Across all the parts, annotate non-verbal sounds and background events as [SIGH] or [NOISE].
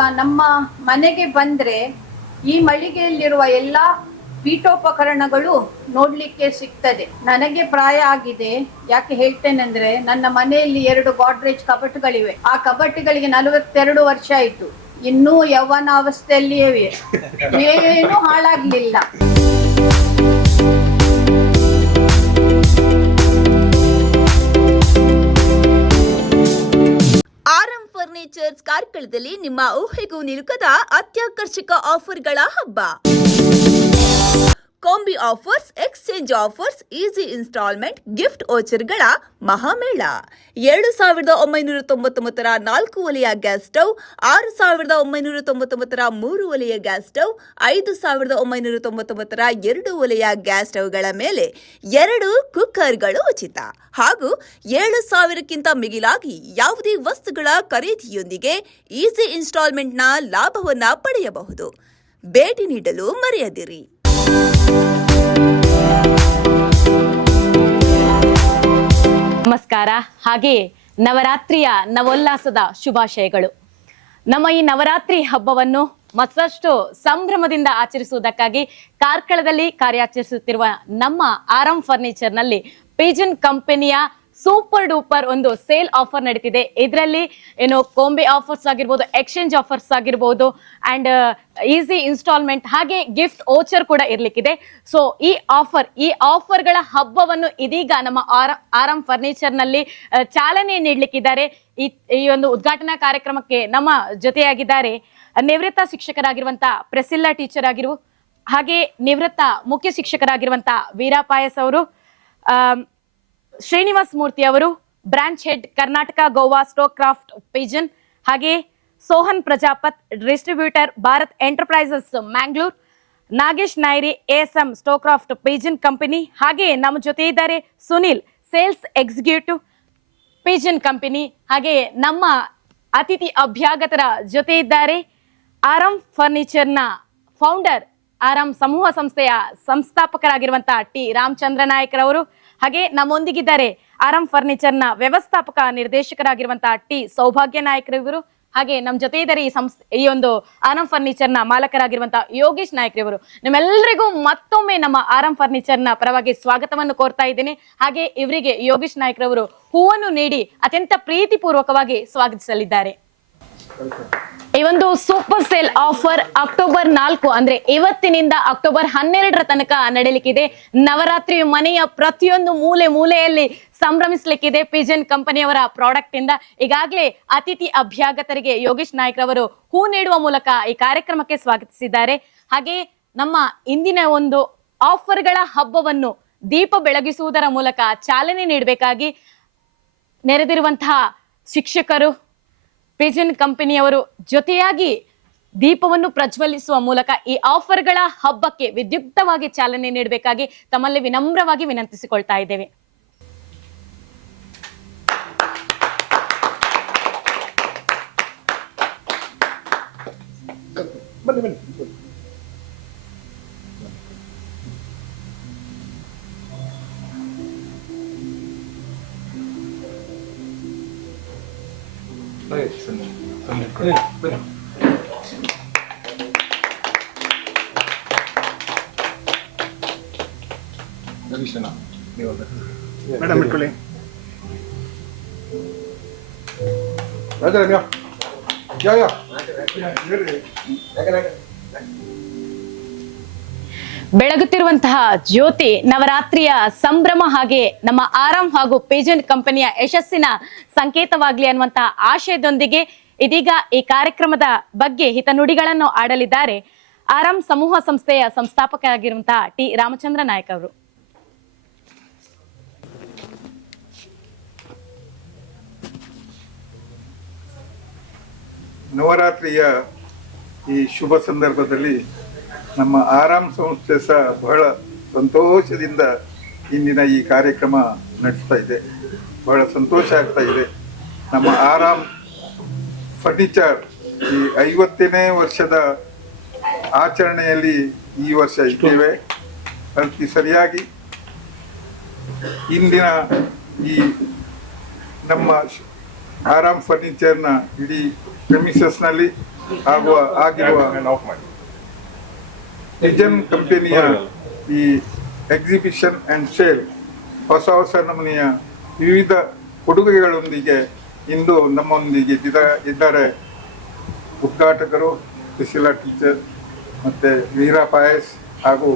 ನಮ್ಮ ಮನೆಗೆ ಬಂದ್ರೆ ಈ ಮಳಿಗೆಯಲ್ಲಿರುವ ಎಲ್ಲಾ ಪೀಠೋಪಕರಣಗಳು ನೋಡ್ಲಿಕ್ಕೆ ಸಿಗ್ತದೆ. ನನಗೆ ಪ್ರಾಯ ಆಗಿದೆ. ಯಾಕೆ ಹೇಳ್ತೇನೆಂದ್ರೆ ನನ್ನ ಮನೆಯಲ್ಲಿ ಎರಡು ಗಾಡ್ರೇಜ್ ಕಬಟ್ಗಳಿವೆ. ಆ ಕಬಟುಗಳಿಗೆ ನಲವತ್ತೆರಡು ವರ್ಷ ಆಯ್ತು. ಇನ್ನೂ ಯವನ ಅವಸ್ಥೆಯಲ್ಲಿಯೇ ಇವೆ. [LAUGHS] ಏನೂ ಹಾಳಾಗ್ಲಿಲ್ಲ. ಫರ್ನಿಚರ್ಸ್ ಕಾರ್ಕಳದಲ್ಲಿ ನಿಮ್ಮ ಊಹೆಗೂ ನಿಲುಕದ ಅತ್ಯಾಕರ್ಷಕ ಆಫರ್ಗಳ ಹಬ್ಬ. Combo offers exchange offers easy installment gift ಓಚರ್ಗಳ ಮಹಾಮೇಳ. ಎರಡು ಸಾವಿರದ ಒಂಬೈನೂರ ತೊಂಬತ್ತೊಂಬತ್ತರ ನಾಲ್ಕು ಒಲೆಯ ಗ್ಯಾಸ್ ಸ್ಟವ್ ಆರು ಸಾವಿರದ ಒಂಬೈನೂರ ತೊಂಬತ್ತೊಂಬತ್ತರ ಮೂರು ಒಲೆಯ ಗ್ಯಾಸ್ ಸ್ಟವ್ ಐದು ಸಾವಿರದ ಒಂಬೈನೂರ ತೊಂಬತ್ತೊಂಬತ್ತರ ಎರಡು ಒಲೆಯ ಗ್ಯಾಸ್ ಸ್ಟವ್ಗಳ ಮೇಲೆ ಎರಡು ಕುಕ್ಕರ್ಗಳು ಉಚಿತ. ಹಾಗೂ ಏಳು ಸಾವಿರಕ್ಕಿಂತ ಮಿಗಿಲಾಗಿ ಯಾವುದೇ ವಸ್ತುಗಳ ಖರೀದಿಯೊಂದಿಗೆ ಈಸಿ ಇನ್ಸ್ಟಾಲ್ಮೆಂಟ್ನ ಲಾಭವನ್ನು ಪಡೆಯಬಹುದು. ಭೇಟಿ ನೀಡಲು ಮರೆಯದಿರಿ. ನಮಸ್ಕಾರ. ಹಾಗೆ ನವರಾತ್ರಿಯ ನವೋಲ್ಲಾಸದ ಶುಭಾಶಯಗಳು. ನಮ್ಮ ಈ ನವರಾತ್ರಿ ಹಬ್ಬವನ್ನು ಮತ್ತಷ್ಟು ಸಂಭ್ರಮದಿಂದ ಆಚರಿಸುವುದಕ್ಕಾಗಿ ಕಾರ್ಕಳದಲ್ಲಿ ಕಾರ್ಯಾಚರಿಸುತ್ತಿರುವ ನಮ್ಮ ಆರಂ ಫರ್ನಿಚರ್ನಲ್ಲಿ ಪೇಜನ್ ಕಂಪನಿಯ ಸೂಪರ್ ಡೂಪರ್ ಒಂದು ಸೇಲ್ ಆಫರ್ ನಡೀತಿದೆ. ಇದರಲ್ಲಿ ಏನು ಕೊಂಬೆ ಆಫರ್ಸ್ ಆಗಿರ್ಬೋದು ಎಕ್ಸ್ಚೇಂಜ್ ಆಫರ್ಸ್ ಆಗಿರ್ಬೋದು ಅಂಡ್ ಈಸಿ ಇನ್ಸ್ಟಾಲ್ಮೆಂಟ್ ಹಾಗೆ ಗಿಫ್ಟ್ ಓಚರ್ ಕೂಡ ಇರಲಿಕ್ಕಿದೆ. ಸೊ ಈ ಆಫರ್ ಈ ಆಫರ್ಗಳ ಹಬ್ಬವನ್ನು ಇದೀಗ ನಮ್ಮ ಆರ- ಆರಾಮ್ ಫರ್ನಿಚರ್ನಲ್ಲಿ ಚಾಲನೆ ನೀಡಲಿಕ್ಕಿದ್ದಾರೆ. ಈ ಈ ಒಂದು ಉದ್ಘಾಟನಾ ಕಾರ್ಯಕ್ರಮಕ್ಕೆ ನಮ್ಮ ಜೊತೆಯಾಗಿದ್ದಾರೆ ನಿವೃತ್ತ ಶಿಕ್ಷಕರಾಗಿರುವಂಥ ಪ್ರೆಸಿಲ್ಲಾ ಟೀಚರ್ ಆಗಿರು ಹಾಗೆ ನಿವೃತ್ತ ಮುಖ್ಯ ಶಿಕ್ಷಕರಾಗಿರುವಂತ ವೀರಾಪಾಯಸ್ ಅವರು. ಶ್ರೀನಿವಾಸ್ ಮೂರ್ತಿ ಅವರು, branch head Karnataka Goa Stovekraft Pigeon, ಹಾಗೆ Sohan Prajapat, distributor Bharat Enterprises Mangalore, Nagesh Nairi ASM Stovekraft Pigeon company, ಹಾಗೆ ನಮ್ಮ ಜೊತೆ ಇದ್ದಾರೆ Sunil, sales executive Pigeon company, ಹಾಗೆ ನಮ್ಮ ಅತಿಥಿ ಅಭ್ಯಾಗತರ ಜೊತೆ ಇದ್ದಾರೆ ಆರಾಮ್ ಫರ್ನಿಚರ್ನ ಫೌಂಡರ್ ಆರಾಮ್ ಸಮೂಹ ಸಂಸ್ಥೆಯ ಸಂಸ್ಥಾಪಕರಾಗಿರುವಂತಹ ಟಿ ರಾಮಚಂದ್ರ ನಾಯಕರವರು. ಹಾಗೆ ನಮ್ಮೊಂದಿಗಿದ್ದಾರೆ ಆರಾಮ್ ಫರ್ನಿಚರ್ನ ವ್ಯವಸ್ಥಾಪಕ ನಿರ್ದೇಶಕರಾಗಿರುವಂತಹ ಟಿ ಸೌಭಾಗ್ಯ ನಾಯಕರಿವರು ಹಾಗೆ ನಮ್ಮ ಜೊತೆ ಇದ್ದಾರೆ ಈ ಸಂಸ್ಥೆ ಈ ಒಂದು ಆರಾಮ್ನ ಮಾಲಕರಾಗಿರುವಂತಹ ಯೋಗೇಶ್ ನಾಯಕರಿವರು ನಿಮ್ಮೆಲ್ಲರಿಗೂ ಮತ್ತೊಮ್ಮೆ ನಮ್ಮ ಆರಾಮ್ನ ಪರವಾಗಿ ಸ್ವಾಗತವನ್ನು ಕೋರ್ತಾ ಇದ್ದೇನೆ. ಹಾಗೆ ಇವರಿಗೆ ಯೋಗೇಶ್ ನಾಯಕರವರು ಹೂವನ್ನು ನೀಡಿ ಅತ್ಯಂತ ಪ್ರೀತಿಪೂರ್ವಕವಾಗಿ ಸ್ವಾಗತಿಸಲಿದ್ದಾರೆ. ಈ ಒಂದು ಸೂಪರ್ ಸೇಲ್ ಆಫರ್ ಅಕ್ಟೋಬರ್ ನಾಲ್ಕು, ಅಂದ್ರೆ ಇವತ್ತಿನಿಂದ ಅಕ್ಟೋಬರ್ ಹನ್ನೆರಡರ ತನಕ ನಡೀಲಿಕ್ಕಿದೆ. ನವರಾತ್ರಿ ಮನೆಯ ಪ್ರತಿಯೊಂದು ಮೂಲೆ ಮೂಲೆಯಲ್ಲಿ ಸಂಭ್ರಮಿಸ್ಲಿಕ್ಕಿದೆ ಪಿಜನ್ ಕಂಪನಿಯವರ ಪ್ರಾಡಕ್ಟ್ ಇಂದ. ಈಗಾಗಲೇ ಅತಿಥಿ ಅಭ್ಯಾಗತರಿಗೆ ಯೋಗೇಶ್ ನಾಯ್ಕ್ ರವರು ಹೂ ನೀಡುವ ಮೂಲಕ ಈ ಕಾರ್ಯಕ್ರಮಕ್ಕೆ ಸ್ವಾಗತಿಸಿದ್ದಾರೆ. ಹಾಗೆ ನಮ್ಮ ಇಂದಿನ ಒಂದು ಆಫರ್ಗಳ ಹಬ್ಬವನ್ನು ದೀಪ ಬೆಳಗಿಸುವುದರ ಮೂಲಕ ಚಾಲನೆ ನೀಡಬೇಕಾಗಿ ನೆರೆದಿರುವಂತಹ ಶಿಕ್ಷಕರು ಪಿಜನ್ ಕಂಪನಿಯವರು ಜೊತೆಯಾಗಿ ದೀಪವನ್ನು ಪ್ರಜ್ವಲಿಸುವ ಮೂಲಕ ಈ ಆಫರ್ಗಳ ಹಬ್ಬಕ್ಕೆ ವಿದ್ಯುಕ್ತವಾಗಿ ಚಾಲನೆ ನೀಡಬೇಕಾಗಿ ತಮ್ಮಲ್ಲಿ ವಿನಮ್ರವಾಗಿ ವಿನಂತಿಸಿಕೊಳ್ತಾ ಇದ್ದೇವೆ. ಬೆಳಗುತ್ತಿರುವಂತಹ ಜ್ಯೋತಿ ನವರಾತ್ರಿಯ ಸಂಭ್ರಮ ಹಾಗೆ ನಮ್ಮ ಆರಾಮ್ ಹಾಗೂ ಪೇಜನ್ ಕಂಪನಿಯ ಯಶಸ್ಸಿನ ಸಂಕೇತವಾಗ್ಲಿ ಅನ್ನುವಂತಹ ಆಶಯದೊಂದಿಗೆ ಇದೀಗ ಈ ಕಾರ್ಯಕ್ರಮದ ಬಗ್ಗೆ ಹಿತನುಡಿಗಳನ್ನು ಆಡಲಿದ್ದಾರೆ. ಆರಾಮ್ ಸಮೂಹ ಸಂಸ್ಥೆಯ ಸಂಸ್ಥಾಪಕರಾಗಿರುವಂತಹ ಟಿ ರಾಮಚಂದ್ರ ನಾಯಕ್ ಅವರು. ನವರಾತ್ರಿಯ ಈ ಶುಭ ಸಂದರ್ಭದಲ್ಲಿ ನಮ್ಮ ಆರಾಮ್ ಸಂಸ್ಥೆ ಸಹ ಬಹಳ ಸಂತೋಷದಿಂದ ಇಂದಿನ ಈ ಕಾರ್ಯಕ್ರಮ ನಡೆಸ್ತಾ ಇದೆ. ಬಹಳ ಸಂತೋಷ ಆಗ್ತಾ ಇದೆ. ನಮ್ಮ ಆರಾಮ್ ಫರ್ನಿಚರ್ ಈ ಐವತ್ತನೇ ವರ್ಷದ ಆಚರಣೆಯಲ್ಲಿ ಈ ವರ್ಷ ಇದ್ದೇವೆ. ಅತಿ ಸರಿಯಾಗಿ ಇಂದಿನ ಈ ನಮ್ಮ ಆರಾಮ್ ಫರ್ನಿಚರ್ನ ಇಡೀ ಪ್ರೆಮಿಸಸ್ನಲ್ಲಿ ಆಗುವ, ಆಗಿರುವ ಪಿಜನ್ ಕಂಪನಿಯ ಈ ಎಕ್ಸಿಬಿಷನ್ ಅಂಡ್ ಸೇಲ್ ಹೊಸ ಹೊಸ ನಮೂನೆಯ ವಿವಿಧ ಕೊಡುಗೆಗಳೊಂದಿಗೆ ಇಂದು ನಮ್ಮೊಂದಿಗೆ ಇದ- ಇದ್ದಾರೆ ಉದ್ಘಾಟಕರು ಸುಶೀಲಾ ಟೀಚರ್ ಮತ್ತೆ ವೀರಾ ಪಾಯಸ್ ಹಾಗೂ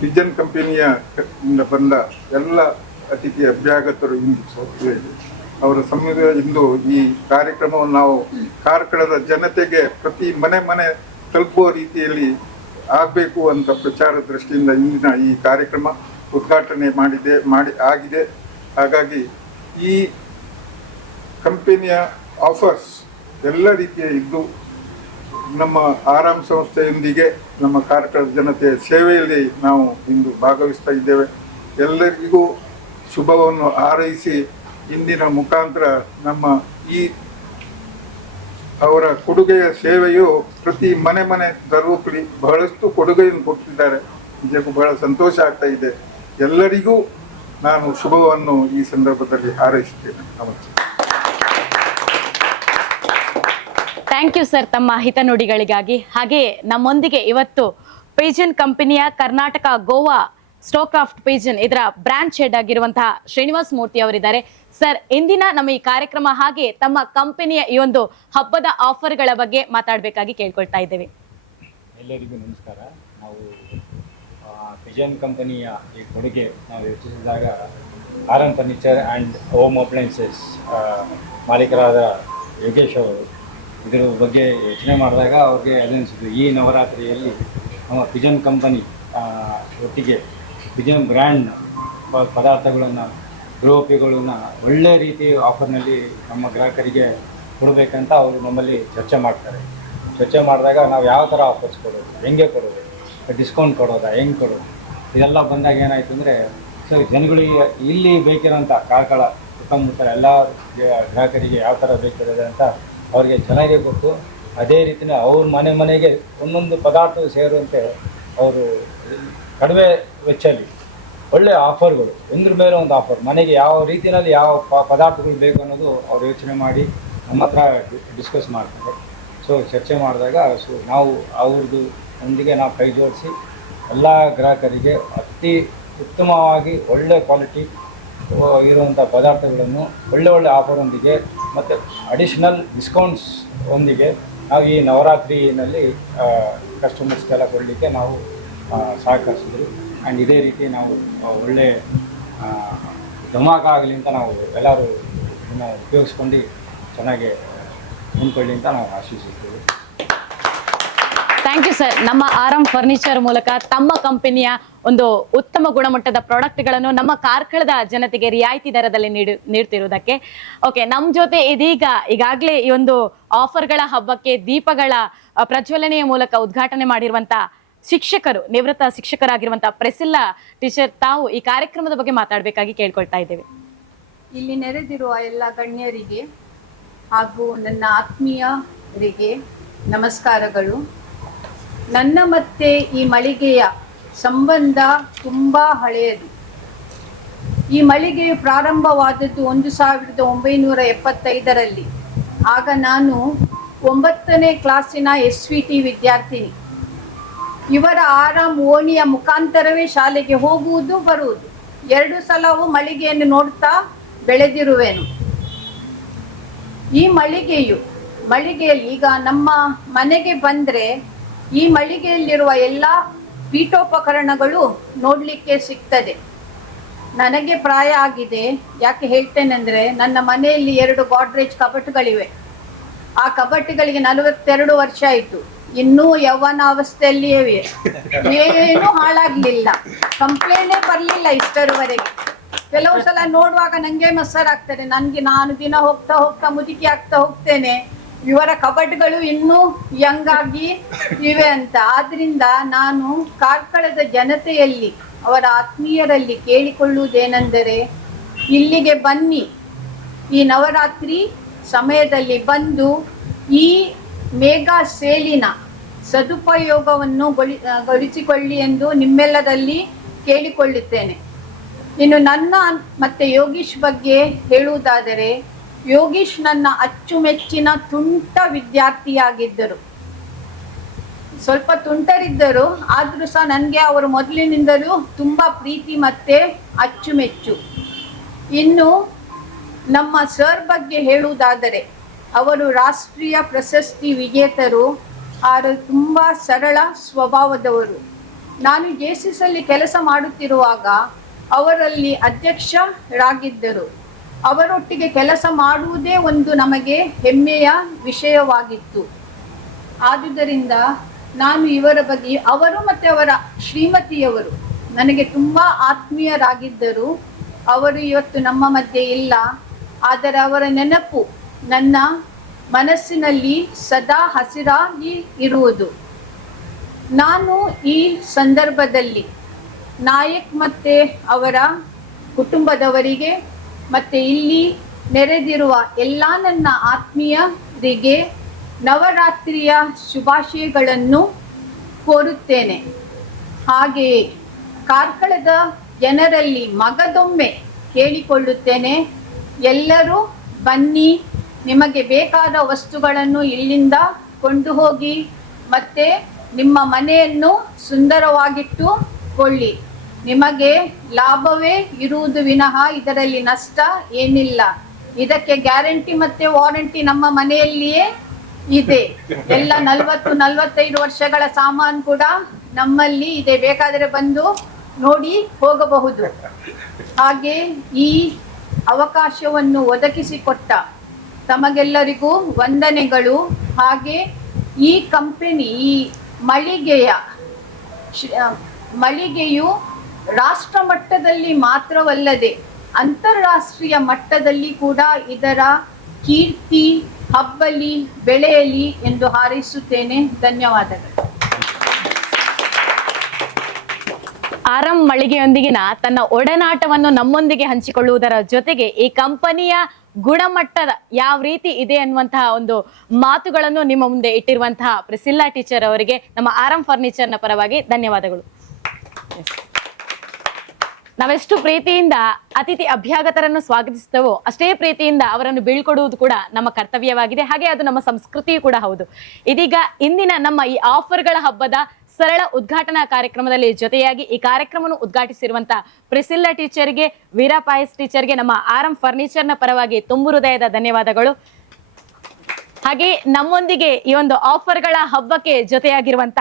ಪಿಜನ್ ಕಂಪನಿಯ ಬಂದ ಎಲ್ಲ ಅತಿಥಿ ಅಭ್ಯಾಗತರು ಇಂದು ಇವೆ. ಅವರ ಸಮಯ ಇಂದು ಈ ಕಾರ್ಯಕ್ರಮವನ್ನು ನಾವು ಕಾರ್ಕಳದ ಜನತೆಗೆ ಪ್ರತಿ ಮನೆ ಮನೆ ತಲುಪುವ ರೀತಿಯಲ್ಲಿ ಆಗಬೇಕು ಅಂತ ಪ್ರಚಾರ ದೃಷ್ಟಿಯಿಂದ ಇಂದಿನ ಈ ಕಾರ್ಯಕ್ರಮ ಉದ್ಘಾಟನೆ ಮಾಡಿದೆ, ಮಾಡಿ ಆಗಿದೆ. ಹಾಗಾಗಿ ಈ ಕಂಪನಿಯ ಆಫರ್ಸ್ ಎಲ್ಲ ರೀತಿಯ ಇದ್ದು ನಮ್ಮ ಆರಾಮ್ ಸಂಸ್ಥೆಯೊಂದಿಗೆ ನಮ್ಮ ಕಾರ್ಕಳ ಜನತೆಯ ಸೇವೆಯಲ್ಲಿ ನಾವು ಇಂದು ಭಾಗವಹಿಸ್ತಾ ಇದ್ದೇವೆ. ಎಲ್ಲರಿಗೂ ಶುಭವನ್ನು ಹಾರೈಸಿ ಇಂದಿನ ಮುಖಾಂತರ ನಮ್ಮ ಈ ಅವರ ಕೊಡುಗೆಯ ಸೇವೆಯು ಪ್ರತಿ ಮನೆ ಮನೆ ತಲುಪಲಿ ಬಹಳಷ್ಟು ಕೊಡುಗೆಯನ್ನು ಕೊಡ್ತಿದ್ದಾರೆ. ನಿಜಕ್ಕೂ ಬಹಳ ಸಂತೋಷ ಆಗ್ತಾ ಇದೆ. ಎಲ್ಲರಿಗೂ ನಾನು ಶುಭವನ್ನು ಈ ಸಂದರ್ಭದಲ್ಲಿ ಹಾರೈಸುತ್ತೇನೆ. ನಮಸ್ತೆ. ಥ್ಯಾಂಕ್ ಯು ಸರ್ ತಮ್ಮ ಹಿತನುಡಿಗಳಿಗಾಗಿ ಹಾಗೆ ನಮ್ಮೊಂದಿಗೆ ಇವತ್ತು ಪೇಜನ್ ಕಂಪನಿಯ ಕರ್ನಾಟಕ ಗೋವಾ ಸ್ಟೋಕ್ರಾಫ್ಟ್ ಪೇಜನ್ ಇದರ ಬ್ರಾಂಚ್ ಹೆಡ್ ಆಗಿರುವಂತಹ ಶ್ರೀನಿವಾಸ್ ಮೂರ್ತಿ ಅವರಿದ್ದಾರೆ. ಸರ್, ಇಂದಿನ ನಮ್ಮ ಈ ಕಾರ್ಯಕ್ರಮ ಹಾಗೆ ತಮ್ಮ ಕಂಪನಿಯ ಈ ಒಂದು ಹಬ್ಬದ ಆಫರ್ಗಳ ಬಗ್ಗೆ ಮಾತಾಡಬೇಕಾಗಿ ಕೇಳ್ಕೊಳ್ತಾ ಇದ್ದೇವೆ. ಎಲ್ಲರಿಗೂ ನಮಸ್ಕಾರ. ನಾವು ಪಿಜನ್ ಕಂಪನಿಯ ಈ ಕೊಡುಗೆ ನಾವು ಯೋಚಿಸಿದಾಗ R N furniture and home appliances ಮಾಲೀಕರಾದ Yogesh ಅವರು ಇದರ ಬಗ್ಗೆ ಯೋಚನೆ ಮಾಡಿದಾಗ ಅವ್ರಿಗೆ ಅನಿಸಿತು ಈ ನವರಾತ್ರಿಯಲ್ಲಿ ನಮ್ಮ ಪಿಜನ್ ಕಂಪನಿ ಒಟ್ಟಿಗೆ ಪಿಜನ್ ಬ್ರ್ಯಾಂಡ್ ಪದಾರ್ಥಗಳನ್ನು ಗೃಹೋಪಿಗಳನ್ನು ಒಳ್ಳೆಯ ರೀತಿ ಆಫರ್ನಲ್ಲಿ ನಮ್ಮ ಗ್ರಾಹಕರಿಗೆ ಕೊಡಬೇಕಂತ ಅವರು ನಮ್ಮಲ್ಲಿ ಚರ್ಚೆ ಮಾಡ್ತಾರೆ. ಚರ್ಚೆ ಮಾಡಿದಾಗ ನಾವು ಯಾವ ಥರ ಆಫರ್ಸ್ ಕೊಡೋದು, ಹೆಂಗೆ ಕೊಡೋದು, ಡಿಸ್ಕೌಂಟ್ ಕೊಡೋದಾ, ಹೆಂಗೆ ಕೊಡೋದು, ಇದೆಲ್ಲ ಬಂದಾಗ ಏನಾಯಿತು ಅಂದರೆ, ಸೊ ಜನಗಳಿಗೆ ಇಲ್ಲಿ ಬೇಕಿರೋಂಥ ಕಾರ್ಕಳ ಸುತ್ತಮುತ್ತ ಎಲ್ಲ ಗ್ರಾಹಕರಿಗೆ ಯಾವ ಥರ ಬೇಕಿರೋದು ಅಂತ ಅವ್ರಿಗೆ ಚೆನ್ನಾಗಿ ಗೊತ್ತು. ಅದೇ ರೀತಿಯೇ ಅವ್ರ ಮನೆ ಮನೆಗೆ ಒಂದೊಂದು ಪದಾರ್ಥ ಸೇರುವಂತೆ ಅವರು ಕಡಿಮೆ ವೆಚ್ಚಲ್ಲಿ ಒಳ್ಳೆಯ ಆಫರ್ಗಳು. ಒಂದ್ರ ಮೇಲೆ ಒಂದು ಆಫರ್. ಮನೆಗೆ ಯಾವ ರೀತಿಯಲ್ಲಿ ಯಾವ ಪದಾರ್ಥಗಳು ಬೇಕು ಅನ್ನೋದು ಅವ್ರು ಯೋಚನೆ ಮಾಡಿ ನಮ್ಮ ಹತ್ರ ಡಿಸ್ಕಸ್ ಮಾಡ್ತಾರೆ. ಸೊ, ಚರ್ಚೆ ಮಾಡಿದಾಗ ಸೊ, ನಾವು ಅವ್ರದ್ದು ಒಂದಿಗೆ ನಾವು ಕೈ ಜೋಡಿಸಿ ಎಲ್ಲ ಗ್ರಾಹಕರಿಗೆ ಅತಿ ಉತ್ತಮವಾಗಿ ಒಳ್ಳೆ ಕ್ವಾಲಿಟಿ ಇರುವಂಥ ಪದಾರ್ಥಗಳನ್ನು ಒಳ್ಳೆ ಒಳ್ಳೆ ಆಫರೊಂದಿಗೆ ಮತ್ತು ಅಡಿಷ್ನಲ್ ಡಿಸ್ಕೌಂಟ್ಸ್ ಒಂದಿಗೆ ನಾವು ಈ ನವರಾತ್ರಿನಲ್ಲಿ ಕಸ್ಟಮರ್ಸ್ಗೆಲ್ಲ ಕೊಡಲಿಕ್ಕೆ ನಾವು ಸಹಕರಿಸಿದ್ರು ಆ್ಯಂಡ್ ಇದೇ ರೀತಿ ನಾವು ಒಳ್ಳೆ ಧಮಾಕ ಆಗಲಿ ಅಂತ ನಾವು ಎಲ್ಲರೂ ಇದನ್ನು ಉಪಯೋಗಿಸ್ಕೊಂಡು ಚೆನ್ನಾಗಿ ಹೊಂದ್ಕೊಳ್ಳಿ ಅಂತ ನಾವು ಆಶಿಸುತ್ತೇವೆ ಥ್ಯಾಂಕ್ ಯು ಸರ್ ನಮ್ಮ ಆರಾಮ್ ಫರ್ನಿಚರ್ ಮೂಲಕ ತಮ್ಮ ಕಂಪನಿಯ ಒಂದು ಉತ್ತಮ ಗುಣಮಟ್ಟದ ಪ್ರಾಡಕ್ಟ್ಗಳನ್ನು ನಮ್ಮ ಕಾರ್ಕಳದ ಜನತೆಗೆ ರಿಯಾಯಿತಿ ದರದಲ್ಲಿ ನೀಡು, ನೀಡ್ತಿರುವುದಕ್ಕೆ. ಓಕೆ ನಮ್ಮ ಜೊತೆ ಇದೀಗ ಈಗಾಗಲೇ ಈ ಒಂದು ಆಫರ್ಗಳ ಹಬ್ಬಕ್ಕೆ ದೀಪಗಳ ಪ್ರಜ್ವಲನೆಯ ಮೂಲಕ ಉದ್ಘಾಟನೆ ಮಾಡಿರುವಂತ ಶಿಕ್ಷಕರು, ನಿವೃತ್ತ ಶಿಕ್ಷಕರಾಗಿರುವಂತಹ ಪ್ರೆಸಿಲ್ಲಾ ಟೀಚರ್ ತಾವು ಈ ಕಾರ್ಯಕ್ರಮದ ಬಗ್ಗೆ ಮಾತಾಡಬೇಕಾಗಿ ಕೇಳ್ಕೊಳ್ತಾ ಇದ್ದೇವೆ. ಇಲ್ಲಿ ನೆರೆದಿರುವ ಎಲ್ಲ ಗಣ್ಯರಿಗೆ ಹಾಗೂ ನನ್ನ ಆತ್ಮೀಯರಿಗೆ ನಮಸ್ಕಾರಗಳು. ನನ್ನ ಮತ್ತೆ ಈ ಮಳಿಗೆಯ ಸಂಬಂಧ ತುಂಬ ಹಳೆಯದು. ಈ ಮಳಿಗೆಯು ಪ್ರಾರಂಭವಾದದ್ದು ಒಂದು ಸಾವಿರದ ಒಂಬೈನೂರ ಎಪ್ಪತ್ತೈದರಲ್ಲಿ. ಆಗ ನಾನು ಒಂಬತ್ತನೇ ಕ್ಲಾಸಿನ ಎಸ್ ವಿ ಟಿ ವಿದ್ಯಾರ್ಥಿನಿ. ಇವರ ಆರಾಮ್ ಓಣಿಯ ಮುಖಾಂತರವೇ ಶಾಲೆಗೆ ಹೋಗುವುದು, ಬರುವುದು. ಎರಡು ಸಲವೂ ಮಳಿಗೆಯನ್ನು ನೋಡ್ತಾ ಬೆಳೆದಿರುವೆನು. ಈ ಮಳಿಗೆಯು, ಮಳಿಗೆಯಲ್ಲಿ ಈಗ ನಮ್ಮ ಮನೆಗೆ ಬಂದ್ರೆ ಈ ಮಳಿಗೆಯಲ್ಲಿರುವ ಎಲ್ಲ ಪೀಠೋಪಕರಣಗಳು ನೋಡ್ಲಿಕ್ಕೆ ಸಿಗ್ತದೆ. ನನಗೆ ಪ್ರಾಯ ಆಗಿದೆ. ಯಾಕೆ ಹೇಳ್ತೇನೆಂದ್ರೆ, ನನ್ನ ಮನೆಯಲ್ಲಿ ಎರಡು ಗಾಡ್ರೇಜ್ ಕಬಟುಗಳಿವೆ. ಆ ಕಬಟ್ಟಿಗಳಿಗೆ ನಲವತ್ತೆರಡು ವರ್ಷ ಆಯಿತು. ಇನ್ನೂ ಯೌವನಾವಸ್ಥೆಯಲ್ಲಿಯೇ ಏನು ಹಾಳಾಗ್ಲಿಲ್ಲ. ಕಂಪ್ಲೇಂಟೇ ಬರ್ಲಿಲ್ಲ ಇಷ್ಟರವರೆಗೆ. ಕೆಲವು ಸಲ ನೋಡುವಾಗ ನಂಗೆ ಮಸ್ಸರಾಗ್ತದೆ ನನ್ಗೆ ನಾನು ದಿನ ಹೋಗ್ತಾ ಹೋಗ್ತಾ ಮುದುಕಿ ಆಗ್ತಾ ಹೋಗ್ತೇನೆ. ಇವರ ಕಬಡ್ಗಳು ಇನ್ನೂ ಯಂಗ್ ಆಗಿ ಇವೆ ಅಂತ. ಆದ್ರಿಂದ ನಾನು ಕಾರ್ಕಳದ ಜನತೆಯಲ್ಲಿ, ಅವರ ಆತ್ಮೀಯರಲ್ಲಿ ಕೇಳಿಕೊಳ್ಳುವುದೇನೆಂದರೆ, ಇಲ್ಲಿಗೆ ಬನ್ನಿ. ಈ ನವರಾತ್ರಿ ಸಮಯದಲ್ಲಿ ಬಂದು ಈ ಮೇಘಾ ಸೇಲಿನ ಸದುಪಯೋಗವನ್ನು ಗೊಳಿ ಗೊಳಿಸಿಕೊಳ್ಳಿ ಎಂದು ನಿಮ್ಮೆಲ್ಲದಲ್ಲಿ ಕೇಳಿಕೊಳ್ಳುತ್ತೇನೆ. ಇನ್ನು ನನ್ನ ಮತ್ತೆ ಯೋಗೀಶ್ ಬಗ್ಗೆ ಹೇಳುವುದಾದರೆ, ಯೋಗೀಶ್ ನನ್ನ ಅಚ್ಚುಮೆಚ್ಚಿನ ತುಂಟ ವಿದ್ಯಾರ್ಥಿಯಾಗಿದ್ದರು. ಸ್ವಲ್ಪ ತುಂಟರಿದ್ದರು, ಆದರೂ ಸಹ ನನಗೆ ಅವರು ಮೊದಲಿನಿಂದಲೂ ತುಂಬ ಪ್ರೀತಿ ಮತ್ತು ಅಚ್ಚುಮೆಚ್ಚು. ಇನ್ನು ನಮ್ಮ ಸರ್ ಬಗ್ಗೆ ಹೇಳುವುದಾದರೆ ಅವರು ರಾಷ್ಟ್ರೀಯ ಪ್ರಶಸ್ತಿ ವಿಜೇತರು ಅವರು ತುಂಬ ಸರಳ ಸ್ವಭಾವದವರು. ನಾನು ಜೇಸಿಸಲ್ಲಿ ಕೆಲಸ ಮಾಡುತ್ತಿರುವಾಗ ಅವರಲ್ಲಿ ಅಧ್ಯಕ್ಷರಾಗಿದ್ದರು. ಅವರೊಟ್ಟಿಗೆ ಕೆಲಸ ಮಾಡುವುದೇ ಒಂದು ನಮಗೆ ಹೆಮ್ಮೆಯ ವಿಷಯವಾಗಿತ್ತು. ಆದುದರಿಂದ ನಾನು ಇವರ ಬಗ್ಗೆ ಅವರು ಮತ್ತು ಅವರ ಶ್ರೀಮತಿಯವರು, ನನಗೆ ತುಂಬ ಆತ್ಮೀಯರಾಗಿದ್ದರು. ಅವರು ಇವತ್ತು ನಮ್ಮ ಮಧ್ಯೆ ಇಲ್ಲ, ಆದರೆ ಅವರ ನೆನಪು ನನ್ನ ಮನಸ್ಸಿನಲ್ಲಿ ಸದಾ ಹಸಿರಾಗಿ ಇರುವುದು. ನಾನು ಈ ಸಂದರ್ಭದಲ್ಲಿ ನಾಯಕ್ ಮತ್ತೆ ಅವರ ಕುಟುಂಬದವರಿಗೆ ಮತ್ತು ಇಲ್ಲಿ ನೆರೆದಿರುವ ಎಲ್ಲ ನನ್ನ ಆತ್ಮೀಯರಿಗೆ ನವರಾತ್ರಿಯ ಶುಭಾಶಯಗಳನ್ನು ಕೋರುತ್ತೇನೆ. ಹಾಗೆಯೇ ಕಾರ್ಕಳದ ಜನರಲ್ಲಿ ಮಗದೊಮ್ಮೆ ಕೇಳಿಕೊಳ್ಳುತ್ತೇನೆ. ಎಲ್ಲರೂ ಬನ್ನಿ. ನಿಮಗೆ ಬೇಕಾದ ವಸ್ತುಗಳನ್ನು ಇಲ್ಲಿಂದ ಕೊಂಡು ಹೋಗಿ ಮತ್ತೆ ನಿಮ್ಮ ಮನೆಯನ್ನು ಸುಂದರವಾಗಿಟ್ಟುಕೊಳ್ಳಿ ನಿಮಗೆ ಲಾಭವೇ ಇರುವುದು ವಿನಃ ಇದರಲ್ಲಿ ನಷ್ಟ ಏನಿಲ್ಲ. ಇದಕ್ಕೆ ಗ್ಯಾರಂಟಿ ಮತ್ತೆ ವಾರಂಟಿ ನಮ್ಮ ಮನೆಯಲ್ಲಿಯೇ ಇದೆ. ಎಲ್ಲ ನಲವತ್ತು, ನಲವತ್ತೈದು ವರ್ಷಗಳ ಸಾಮಾನು ಕೂಡ ನಮ್ಮಲ್ಲಿ ಇದೆ. ಬೇಕಾದರೆ ಬಂದು ನೋಡಿ ಹೋಗಬಹುದು. ಹಾಗೆ ಈ ಅವಕಾಶವನ್ನು ಒದಗಿಸಿಕೊಟ್ಟ ತಮಗೆಲ್ಲರಿಗೂ ವಂದನೆಗಳು. ಹಾಗೆ ಈ ಕಂಪನಿ, ಈ ಮಳಿಗೆಯ ಮಳಿಗೆಯು ರಾಷ್ಟ್ರ ಮಟ್ಟದಲ್ಲಿ ಮಾತ್ರವಲ್ಲದೆ ಅಂತಾರಾಷ್ಟ್ರೀಯ ಮಟ್ಟದಲ್ಲಿ ಕೂಡ ಇದರ ಕೀರ್ತಿ, ಹಬ್ಬಲಿ, ಬೆಳೆಯಲಿ ಎಂದು ಹಾರೈಸುತ್ತೇನೆ. ಧನ್ಯವಾದಗಳು. ಆರಂ ಮಳಿಗೆಯೊಂದಿಗಿನ ತನ್ನ ಒಡನಾಟವನ್ನು ನಮ್ಮೊಂದಿಗೆ ಹಂಚಿಕೊಳ್ಳುವುದರ ಜೊತೆಗೆ ಈ ಕಂಪನಿಯ ಗುಣಮಟ್ಟದ ಯಾವ ರೀತಿ ಇದೆ ಅನ್ನುವಂತಹ ಒಂದು ಮಾತುಗಳನ್ನು ನಿಮ್ಮ ಮುಂದೆ ಇಟ್ಟಿರುವಂತಹ ಪ್ರಿಸಿಲ್ಲಾ ಟೀಚರ್ ಅವರಿಗೆ ನಮ್ಮ ಆರಂ ಫರ್ನಿಚರ್ನ ಪರವಾಗಿ ಧನ್ಯವಾದಗಳು. ನಾವೆಷ್ಟು ಪ್ರೀತಿಯಿಂದ ಅತಿಥಿ ಅಭ್ಯಾಗತರನ್ನು ಸ್ವಾಗತಿಸ್ತೇವೋ ಅಷ್ಟೇ ಪ್ರೀತಿಯಿಂದ ಅವರನ್ನು ಬೀಳ್ಕೊಡುವುದು ಕೂಡ ನಮ್ಮ ಕರ್ತವ್ಯವಾಗಿದೆ. ಹಾಗೆ ಅದು ನಮ್ಮ ಸಂಸ್ಕೃತಿಯೂ ಕೂಡ ಹೌದು. ಇದೀಗ ಇಂದಿನ ನಮ್ಮ ಈ ಆಫರ್ಗಳ ಹಬ್ಬದ ಸರಳ ಉದ್ಘಾಟನಾ ಕಾರ್ಯಕ್ರಮದಲ್ಲಿ ಜೊತೆಯಾಗಿ ಈ ಕಾರ್ಯಕ್ರಮವನ್ನು ಉದ್ಘಾಟಿಸಿರುವಂತಹ ಪ್ರಿಸಿಲ್ಲಾ ಟೀಚರ್ಗೆ ವೀರಾಪಾಯಸ್ ಟೀಚರ್ಗೆ, ನಮ್ಮ ಆರಂ ಫರ್ನಿಚರ್ನ ಪರವಾಗಿ ತುಂಬು ಹೃದಯದ ಧನ್ಯವಾದಗಳು. ಹಾಗೆ ನಮ್ಮೊಂದಿಗೆ ಈ ಒಂದು ಆಫರ್ಗಳ ಹಬ್ಬಕ್ಕೆ ಜೊತೆಯಾಗಿರುವಂತ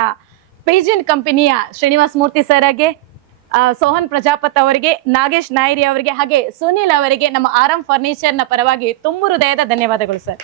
ಪೇಜಿನ್ ಕಂಪನಿಯ ಶ್ರೀನಿವಾಸ್ ಮೂರ್ತಿ ಸರ್ಗೆ ಸೋಹನ್ ಪ್ರಜಾಪತ್ ಅವರಿಗೆ, ನಾಗೇಶ್ ನಾಯರಿ ಅವರಿಗೆ, ಹಾಗೆ ಸುನಿಲ್ ಅವರಿಗೆ ನಮ್ಮ ಆರಂ ಫರ್ನಿಚರ್ನ ಪರವಾಗಿ ತುಂಬು ಹೃದಯದ ಧನ್ಯವಾದಗಳು ಸರ್